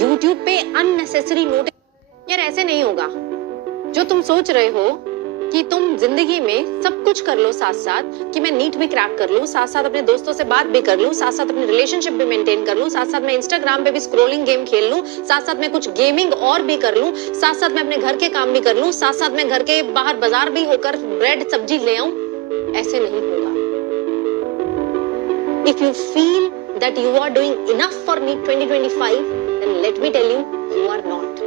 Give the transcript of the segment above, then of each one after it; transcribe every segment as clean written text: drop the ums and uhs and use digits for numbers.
YouTube पे unnecessary notice. यार ऐसे नहीं होगा। जो तुम सोच रहे हो कि तुम जिंदगी में सब कुछ कर लो साथ साथ, कि मैं नीट भी क्रैक कर लूं, साथ साथ अपने दोस्तों से बात भी कर लूं, साथ साथ अपने रिलेशनशिप भी मेंटेन कर लूं, साथ साथ मैं इंस्टाग्राम पे भी स्क्रॉलिंग गेम खेल लूं, साथ साथ मैं कुछ गेमिंग और भी कर लूं, साथ साथ मैं अपने घर के काम भी कर लूं, साथ साथ मैं घर के बाहर बाजार भी होकर ब्रेड सब्जी ले आऊं। ऐसे नहीं होगा। If you feel that you are doing enough for NEET 2025, then let me tell you, you are not.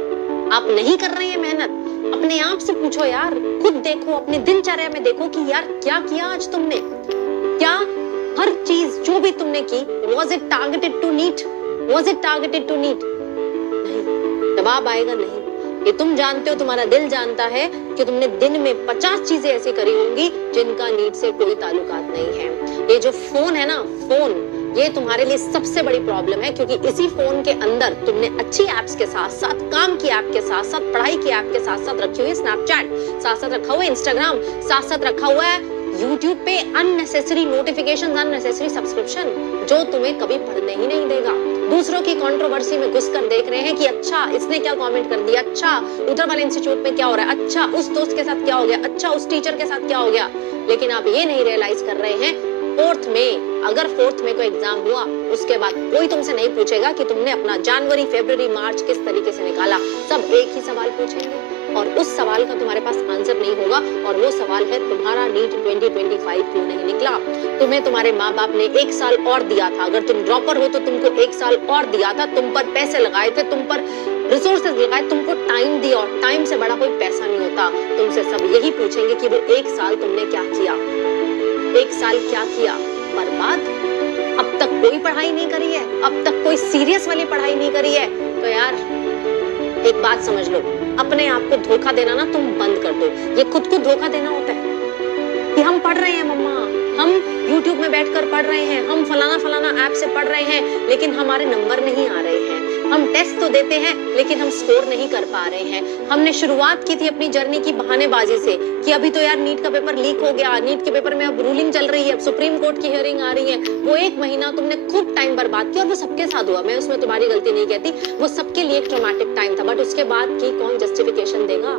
आप नहीं कर रहे हैं मेहनत। अपने आप से पूछो यार, खुद देखो, अपने दिनचर्या में देखो कि यार क्या किया आज तुमने। क्या हर चीज जो भी तुमने की, was it targeted to NEET? Was it targeted to NEET? नहीं, जवाब आएगा नहीं। ये तुम जानते हो, तुम्हारा दिल जानता है कि तुमने दिन में 50 चीजें ऐसी करी होंगी जिनका नीट से कोई ताल्लुकात नहीं है। ये जो फोन है ना, फोन, ये तुम्हारे लिए सबसे बड़ी प्रॉब्लम है, क्योंकि इसी फोन के अंदर तुमने अच्छी एप्स के साथ साथ, काम की ऐप के साथ साथ, पढ़ाई की ऐप के साथ साथ रखी हुई है स्नैपचैट, साथ साथ रखा हुआ है इंस्टाग्राम, साथ साथ रखा हुआ है यूट्यूब पे अननेसेसरी नोटिफिकेशंस, अननेसेसरी सब्सक्रिप्शन, जो तुम्हें कभी पढ़ने ही नहीं देगा। दूसरों की कंट्रोवर्सी में घुसकर देख रहे हैं कि अच्छा इसने क्या कमेंट कर दिया, अच्छा उधर वाले इंस्टीट्यूट में क्या हो रहा है, अच्छा उस दोस्त के साथ क्या हो गया, अच्छा उस टीचर के साथ क्या हो गया। लेकिन आप ये नहीं रियलाइज कर रहे हैं, अगर फोर्थ में कोई एग्जाम हुआ, उसके बाद कोई तुमसे नहीं पूछेगा कि तुमने अपना जनवरी, फरवरी, मार्च किस तरीके से निकाला। सब एक ही सवाल पूछेंगे और उस सवाल का तुम्हारे पास आंसर नहीं होगा, और वो सवाल है तुम्हारा नीट 2025 क्यों नहीं निकला। तुम्हें तुम्हारे माँ बाप ने 1 साल और दिया था। अगर तुम ड्रॉपर हो तो तुमको 1 साल और दिया था। तुम पर पैसे लगाए थे, तुम पर रिसोर्सेज लगाए, तुमको टाइम दिया, और टाइम से बड़ा कोई पैसा नहीं होता। तुमसे सब यही पूछेंगे कि वो 1 साल तुमने क्या किया, 1 साल क्या किया। बर्बाद। अब तक कोई पढ़ाई नहीं करी है, अब तक कोई सीरियस वाली पढ़ाई नहीं करी है, तो यार एक बात समझ लो, अपने आप को धोखा देना ना तुम बंद कर दो। ये खुद को धोखा देना होता है कि हम पढ़ रहे हैं मम्मा, हम YouTube में बैठकर पढ़ रहे हैं, हम फलाना फलाना ऐप से पढ़ रहे हैं, लेकिन हमारे नंबर नहीं आ रहे हैं। हम टेस्ट तो देते हैं लेकिन हम स्कोर नहीं कर पा रहे हैं। हमने शुरुआत की थी अपनी जर्नी की बहानेबाजी से कि अभी तो यार नीट का पेपर लीक हो गया, नीट के पेपर में अब रूलिंग चल रही है, अब सुप्रीम कोर्ट की हियरिंग आ रही है। वो 1 महीना तुमने खूब टाइम बर्बाद किया, और वो सबके साथ हुआ, मैं उसमें तुम्हारी गलती नहीं कहती, वो सबके लिए एक ट्रॉमेटिक टाइम था। बट उसके बाद की कौन जस्टिफिकेशन देगा।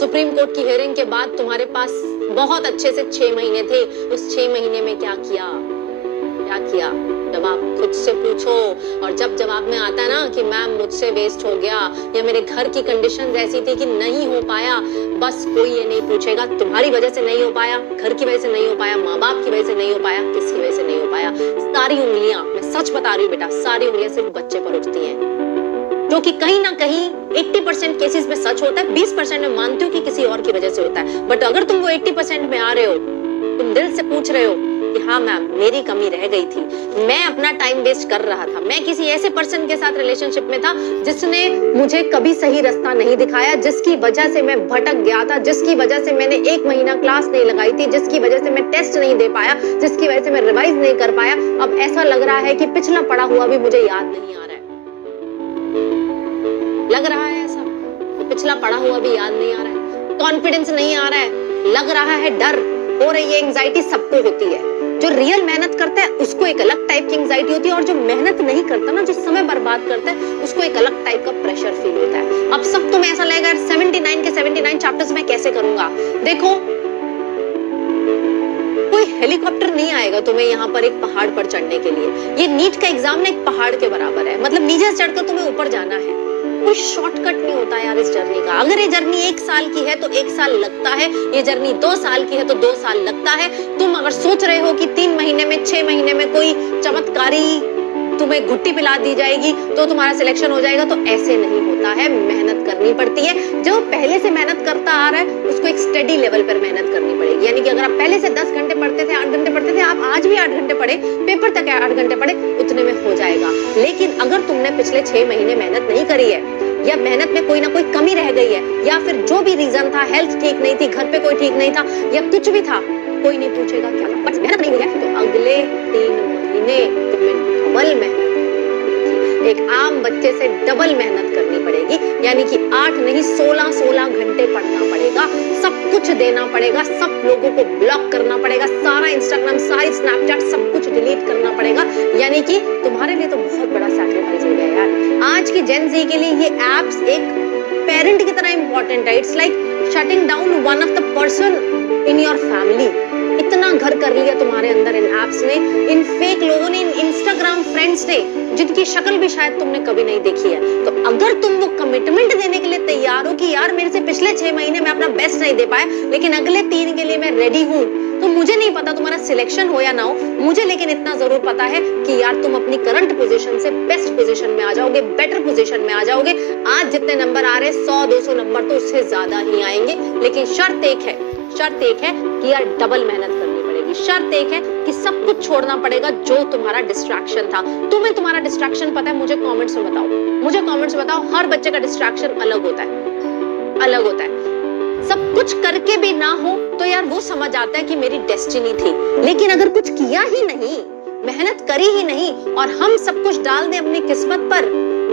सुप्रीम कोर्ट की हियरिंग के बाद तुम्हारे पास बहुत अच्छे से 6 महीने थे। उस 6 महीने में क्या किया, क्या किया? जवाब खुद से पूछो। और जब जवाब में आता है ना कि मैम मुझसे वेस्ट हो गया, या मेरे घर की कंडीशंस ऐसी थी कि नहीं हो पाया, बस कोई ये नहीं पूछेगा तुम्हारी वजह से नहीं हो पाया, घर की वजह से नहीं हो पाया, माँ बाप की वजह से नहीं हो पाया, किसकी वजह से नहीं हो पाया। सारी उंगलियां, मैं सच बता रही हूँ बेटा, सारी उंगलियां सिर्फ बच्चे पर उठती हैं, जो कि कहीं ना कहीं 80% केसेस में सच होता है। 20% में मानती हूँ कि किसी और की वजह से होता है, बट अगर तुम वो 80% में आ रहे हो, तुम दिल से पूछ रहे हो कि हाँ मैम मेरी कमी रह गई थी, मैं अपना टाइम वेस्ट कर रहा था, मैं किसी ऐसे पर्सन के साथ रिलेशनशिप में था जिसने मुझे कभी सही रास्ता नहीं दिखाया, जिसकी वजह से मैं भटक गया था, जिसकी वजह से मैंने 1 महीना क्लास नहीं लगाई थी, जिसकी वजह से मैं टेस्ट नहीं दे पाया, जिसकी वजह से मैं रिवाइज नहीं कर पाया। अब ऐसा लग रहा है कि पिछला पढ़ा हुआ भी मुझे याद नहीं आ रहा है। लग रहा है ऐसा, पिछला पढ़ा हुआ भी याद नहीं आ रहा है, कॉन्फिडेंस नहीं आ रहा है, लग रहा है डर हो रही है, एंजाइटी सबको होती है। जो रियल मेहनत करता है उसको एक अलग टाइप की एंजाइटी होती है, और जो मेहनत नहीं करता ना, जो समय बर्बाद करता है, उसको एक अलग टाइप का प्रेशर फील होता है। अब सब तुम्हें ऐसा लगेगा 79 के 79 चैप्टर्स मैं कैसे करूंगा। देखो, कोई हेलीकॉप्टर नहीं आएगा तुम्हें यहाँ पर एक पहाड़ पर चढ़ने के लिए। ये नीट का एग्जाम ना एक पहाड़ के बराबर है, मतलब नीचे से चढ़कर तुम्हें ऊपर जाना है। कोई शॉर्टकट नहीं होता यार इस जर्नी का। अगर ये जर्नी 1 साल की है तो 1 साल लगता है, ये जर्नी 2 साल की है तो 2 साल लगता है। तुम अगर सोच रहे हो कि 3 महीने में, 6 महीने में कोई चमत्कारी तुम्हें घुट्टी पिला दी जाएगी तो तुम्हारा सिलेक्शन हो जाएगा, तो ऐसे नहीं होता है। मेहनत करनी पड़ती है। जो पहले से मेहनत करता आ रहा है उसको एक स्टडी लेवल पर मेहनत करनी पड़ेगी। यानी कि अगर आप पहले से 10 घंटे पढ़ते थे, 8 घंटे पढ़ते थे, आप आज भी 8 घंटे पढ़े, पेपर तक 8 घंटे पढ़े, उतने में हो जाएगा। लेकिन अगर तुमने पिछले 6 महीने मेहनत नहीं करी है, या मेहनत में कोई ना कोई कमी रह गई है, या फिर जो भी रीजन था, हेल्थ ठीक नहीं थी, घर पे कोई ठीक नहीं था, या कुछ भी था, कोई नहीं पूछेगा क्या, बस मेहनत नहीं हुई है, तो अगले 3 महीने तुम्हें डबल मेहनत, एक आम बच्चे से डबल मेहनत करनी पड़ेगी। यानी कि 8 नहीं 16 घंटे पढ़ना पड़ेगा, सब कुछ देना पड़ेगा, सब लोगों को ब्लॉक करना पड़ेगा, सारा इंस्टाग्राम, सारी स्नैपचैट, सब कुछ डिलीट करना पड़ेगा। यानी कि तुम्हारे लिए तो बहुत बड़ा सैक्रिफाइस हो गया यार। आज आज की जेन ज़ी के लिए ये एप्स एक पेरेंट की तरह इंपॉर्टेंट है। It's like shutting down one of the person in your family. इतना घर कर लिया तुम्हारे अंदर इन एप्स ने, इन फेक लोगों ने, इन इंस्टाग्राम फ्रेंड्स ने, जिनकी शक्ल भी शायद तुमने कभी नहीं देखी है। तो अगर तुम वो कमिटमेंट देने के लिए तैयार हो कि यार मेरे से पिछले 6 महीने में अपना बेस्ट नहीं दे पाए, लेकिन अगले 3 के लिए मैं रेडी हूँ, तो मुझे नहीं पता तुम्हारा सिलेक्शन हो या ना हो, मुझे लेकिन इतना जरूर पता है कि यार तुम अपनी करंट पोजीशन से बेस्ट पोजीशन में आ जाओगे, बेटर पोजीशन में आ जाओगे। आज जितने नंबर आ रहे 100-200 नंबर तो उससे ज्यादा ही आएंगे, लेकिन शर्त एक है कि यार डबल मेहनत करनी पड़ेगी। शर्त एक है कि सब कुछ छोड़ना पड़ेगा जो तुम्हारा डिस्ट्रैक्शन था। तुम्हें तुम्हारा डिस्ट्रैक्शन पता है? मुझे कमेंट्स में बताओ, मुझे कमेंट्स में बताओ। हर बच्चे का डिस्ट्रैक्शन अलग होता है, अलग होता है। सब कुछ करके भी ना हो तो यार वो समझ आता है कि मेरी डेस्टिनी थी, लेकिन अगर कुछ किया ही नहीं, मेहनत करी ही नहीं और हम सब कुछ डाल दें अपनी किस्मत पर,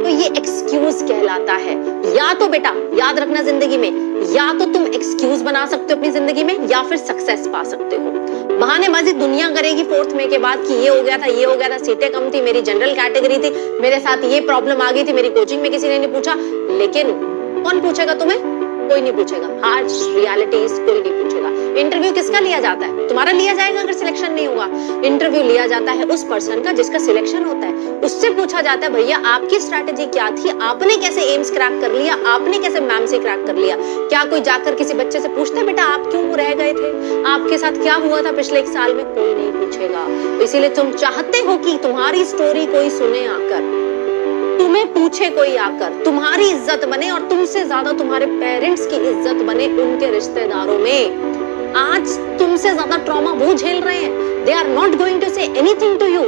तो ये एक्सक्यूज कहलाता है। या तो बेटा याद रखना, जिंदगी में या तो तुम एक्सक्यूज बना सकते हो अपनी जिंदगी में, या फिर सक्सेस पा सकते हो। बहानेबाजी दुनिया करेगी 4th में के बाद कि ये हो गया था, ये हो गया था, सीटें कम थी, मेरी जनरल कैटेगरी थी, मेरे साथ ये प्रॉब्लम आ गई थी, मेरी कोचिंग में किसी ने नहीं पूछा। लेकिन कौन पूछेगा तुम्हें? कोई नहीं पूछेगा। हार्श रियलिटीज कोई नहीं पूछेगा। इंटरव्यू किसका लिया जाता है? तुम्हारा लिया जाएगा अगर सिलेक्शन नहीं होगा। इंटरव्यू लिया जाता है उस पर्सन का जिसका सिलेक्शन होता है। उससे पूछा जाता है भैया आपकी स्ट्रैटेजी क्या थी, आपने कैसे एम्स क्रैक कर लिया, आपने कैसे मैम से क्रैक कर लिया। क्या कोई जाकर किसी बच्चे से पूछता है बेटा आप क्यों रह गए थे, आपके साथ क्या हुआ था पिछले 1 साल में? कोई नहीं पूछेगा। इसीलिए तुम चाहते हो कि तुम्हारी स्टोरी कोई सुने आकर, तुम्हें पूछे कोई आकर, तुम्हारी इज्जत बने और तुमसे ज्यादा तुम्हारे पेरेंट्स की इज्जत बने उनके रिश्तेदारों में। आज तुमसे ज्यादा ट्रॉमा वो झेल रहे हैं। They are not going to say anything to you,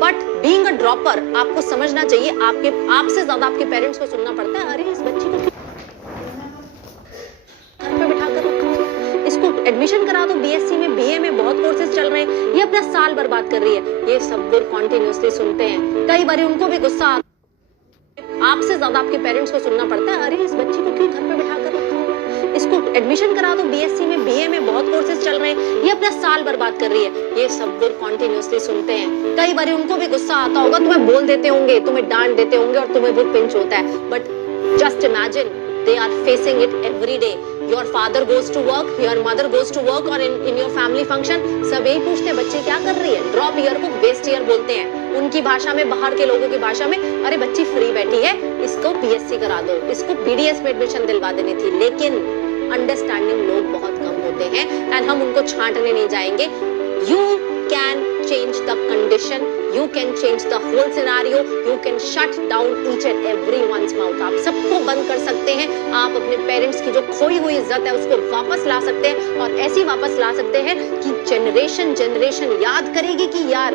but being a dropper आपको समझना चाहिए आपसे ज्यादा आपके पेरेंट्स को सुनना पड़ता है। अरे इस बच्ची को घर पे बिठा कर रखा है, इसको एडमिशन करा दो बीएससी में, बीए में, बहुत कोर्सेज चल रहे हैं, ये अपना साल बर्बाद कर रही है। ये सब लोग कॉन्टिन्यूसली सुनते हैं। कई बार उनको भी गुस्सा आपसे ज्यादा आपके पेरेंट्स को सुनना पड़ता है। अरे इस बच्ची को क्यों घर पे बिठा कर रखा हुआ है, इसको एडमिशन करा दो बीएससी में, बीए में, बहुत कोर्सेज चल रहे हैं, ये अपना साल बर्बाद कर रही है। ये सब लोग कॉन्टिन्यूसली सुनते हैं। कई बार उनको भी गुस्सा आता होगा, तुम्हें बोल देते होंगे, तुम्हें डांट देते होंगे और तुम्हें वो पिंच होता है। But just imagine they are facing it every day. Your father goes to work, your mother goes to work, और in your family function सब यही पूछते हैं बच्चे क्या कर रही है। ड्रॉप ईयर को वेस्ट ईयर बोलते हैं उनकी भाषा में, बाहर के लोगों की भाषा में। अरे बच्ची फ्री बैठी है, इसको बीएससी करा दो, इसको बीडीएस में एडमिशन दिलवा देनी थी। लेकिन अंडरस्टैंडिंग लोग बहुत कम होते हैं एंड हम उनको छांटने नहीं जाएंगे। You can change the condition, you can change the whole scenario, you can shut down each and everyone's mouth. आप सबको बंद कर सकते हैं। आप अपने पेरेंट्स की जो खोई हुई इज्जत है उसको वापस ला सकते हैं, और ऐसी वापस ला सकते हैं कि जनरेशन याद करेगी कि यार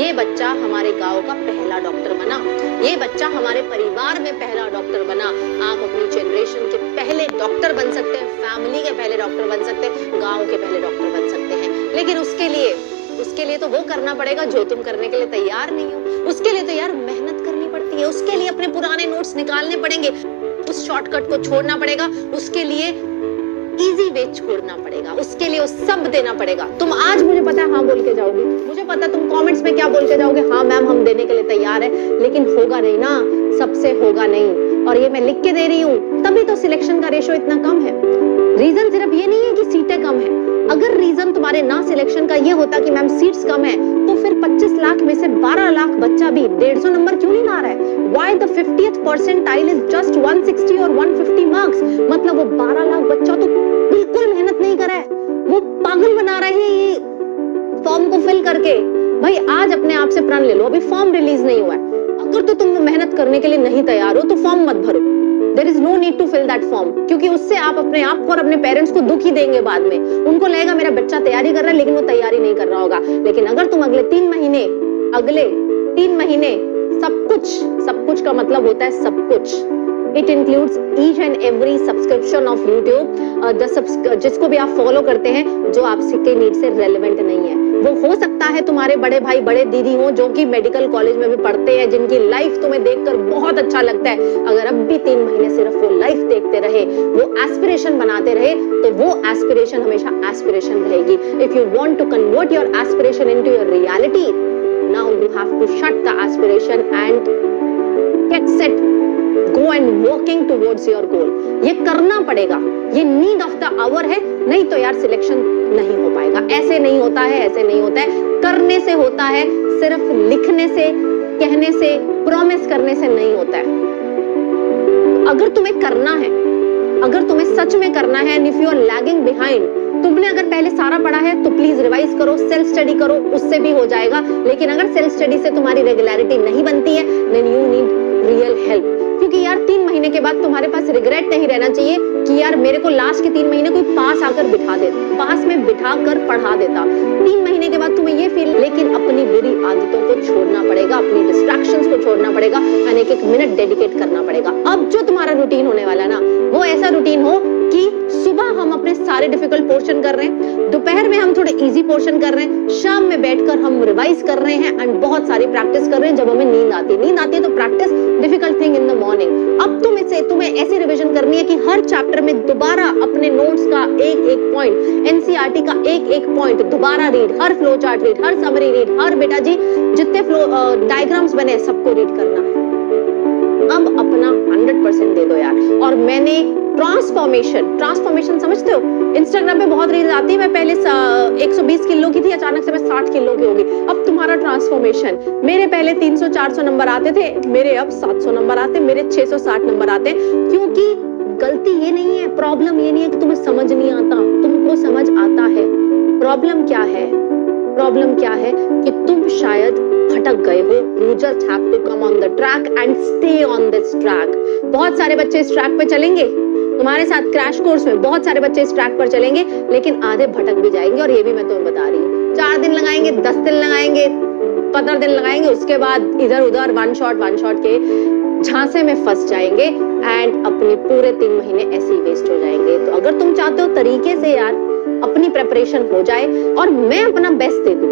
ये बच्चा हमारे गांव का पहला डॉक्टर बना, ये बच्चा हमारे परिवार में पहला डॉक्टर बना। आप अपनी जनरेशन के पहले डॉक्टर बन सकते हैं, फैमिली के पहले डॉक्टर बन सकते हैं, गांव के पहले डॉक्टर बन सकते हैं। लेकिन उसके लिए तो वो करना पड़ेगा जो तुम करने के लिए तैयार नहीं हो। उसके लिए तो यार मेहनत करनी पड़ती है, उसके लिए अपने पुराने नोट्स निकालने पड़ेंगे, उस शॉर्टकट को छोड़ना पड़ेगा, उसके लिए इजी वे छोड़ना पड़ेगा, उसके लिए सब देना पड़ेगा। तुम आज मुझे पता है हाँ बोल के जाओगे, मुझे पता तुम कमेंट्स में क्या बोल के जाओगे, हाँ मैम हम देने के लिए तैयार है, लेकिन होगा नहीं ना, सबसे होगा नहीं। और ये मैं लिख के दे रही हूँ, तभी तो सिलेक्शन का रेशो इतना कम है। रीजन सिर्फ ये नहीं है कि सीटें कम है। अगर रीजन तुम्हारे ना सिलेक्शन का ये होता कि मैम सीट्स कम है, तो फिर 25 लाख में से 12 लाख बच्चा भी 150 नंबर क्यों नहीं ला रहा है? Why the 50th percentile is just 160 और 150 मार्क्स? मतलब वो 12 लाख बच्चा तो बिल्कुल मेहनत नहीं कर रहा है, वो पागल बना रहे हैं ये फॉर्म को फिल करके। भाई आज अपने आप से प्रण ले लो, अभी फॉर्म रिलीज नहीं हुआ है। अगर तो तुम मेहनत करने के लिए नहीं तैयार हो तो फॉर्म मत भरो। There is no need to fill that form, क्योंकि उससे आप अपने आप को और अपने पेरेंट्स को दुख ही देंगे बाद में। उनको लगेगा मेरा बच्चा तैयारी कर रहा है, लेकिन वो तैयारी नहीं कर रहा होगा। लेकिन अगर तुम अगले 3 महीने सब कुछ का मतलब होता है सब कुछ। It includes each and every subscription of YouTube, जिसको भी आप फॉलो करते हैं जो आपके नीड से रेलेवेंट नहीं है। वो हो सकता है तुम्हारे बड़े भाई बड़े दीदी हो जो कि मेडिकल कॉलेज में भी पढ़ते हैं, जिनकी लाइफ तुम्हें देखकर बहुत अच्छा लगता है। अगर अब भी 3 महीने सिर्फ वो लाइफ देखते रहे, वो एस्पिरेशन बनाते रहे, तो वो एस्पिरेशन हमेशा एस्पिरेशन रहेगी। If you want to convert your aspiration into your reality, now you have to shut the aspiration and get set go and working towards your goal. ये करना पड़ेगा, ये नीड ऑफ द आवर है, नहीं तो यार selection नहीं हो पाएगा। ऐसे नहीं होता है, ऐसे नहीं होता है, करने से होता है, सिर्फ लिखने से, कहने से, प्रॉमिस करने से नहीं होता है। अगर तुम्हें करना है, अगर तुम्हें सच में करना है, and if you are lagging behind, तुमने अगर पहले सारा पढ़ा है तो प्लीज रिवाइज करो, सेल्फ स्टडी करो, उससे भी हो जाएगा। लेकिन अगर सेल्फ स्टडी से तुम्हारी रेगुलरिटी नहीं बनती है, then you need real help. क्योंकि यार 3 महीने के बाद तुम्हारे पास रिग्रेट नहीं रहना चाहिए कि यार मेरे को लास्ट के 3 महीने कोई पास आकर बिठा दे, पास में बिठा कर पढ़ा देता। 3 महीने के बाद तुम्हें ये फील, लेकिन अपनी बुरी आदतों को छोड़ना पड़ेगा, अपनी डिस्ट्रैक्शंस को छोड़ना पड़ेगा, एंड एक मिनट डेडिकेट करना पड़ेगा। अब जो तुम्हारा रूटीन होने वाला है ना, वो ऐसा रूटीन हो कि सुबह हम अपने सारे डिफिकल्ट पोर्शन कर रहे हैं, दोपहर में हम थोड़े इजी पोर्शन कर रहे हैं, शाम में बैठकर हम रिवाइज कर रहे हैं एंड बहुत सारी प्रैक्टिस कर रहे हैं। जब हमें नींद आती है तो practice difficult thing in the morning. अब तुम्हें ऐसी रिवीजन करनी है कि हर चैप्टर में दोबारा अपने नोट्स का एक पॉइंट, एनसीईआरटी का एक पॉइंट दोबारा रीड, हर फ्लो चार्ट रीड, हर समरी रीड, हर बेटा जी जितने फ्लो डायग्राम्स बने सबको रीड करना है। अब अपना 100% दे दो यार। और मैंने ट्रांसफॉर्मेशन समझते हो, इंस्टाग्राम पे बहुत रील्स आती है, मैं पहले 120 किलो की थी, अचानक से मैं 60 किलो की हो गई। अब तुम्हारा ट्रांसफॉर्मेशन, मेरे पहले 300-400 नंबर आते थे, मेरे अब 700 नंबर आते, मेरे 660 नंबर आते। क्योंकि गलती ये नहीं है, प्रॉब्लम ये नहीं है कि तुम्हें समझ नहीं आता, तुमको समझ आता है। प्रॉब्लम क्या है? प्रॉब्लम क्या है कि तुम शायद भटक गए हो। You just have to come on the track and stay on this track. बहुत सारे बच्चे इस ट्रैक पे चलेंगे, तुम्हारे साथ क्रैश कोर्स में बहुत सारे बच्चे इस ट्रैक पर चलेंगे, लेकिन आधे भटक भी जाएंगे। और ये भी मैं तुम्हें बता रही हूँ, 4 दिन लगाएंगे, 10 दिन लगाएंगे, 15 दिन लगाएंगे, उसके बाद इधर उधर वन शॉट के झांसे में फंस जाएंगे एंड अपने पूरे 3 महीने ऐसे ही वेस्ट हो जाएंगे। तो अगर तुम चाहते हो तरीके से यार अपनी प्रिपरेशन हो जाए और मैं अपना बेस्ट दे दूं,